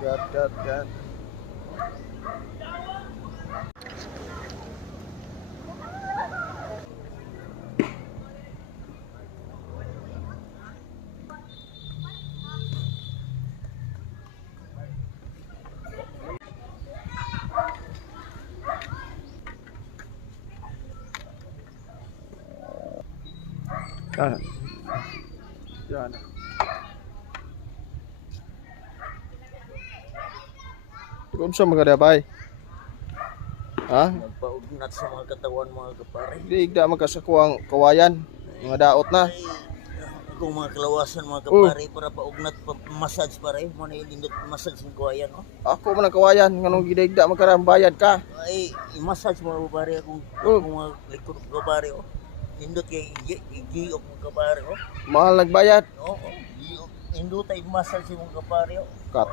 God. Yan. Kung sa mga dabay. Ha? Nagpaugnat sa mga katawan mga kapare. Digda magkasakuang kawayan. Mga daot na. Ay, kung mga kalawasan mga kapare para paugnat pa massage pare mo na ilindot massage ng kuwayan no. Ako man ang kawayan nganong gidigda magkaram bayad ka. Ay i-massage mo pare akong mga likod ko pare oh. Nindot kay igi og mga kapare oh. Mahal nagbayad. Oo. Nindot ay massage mo kapare oh. Kat.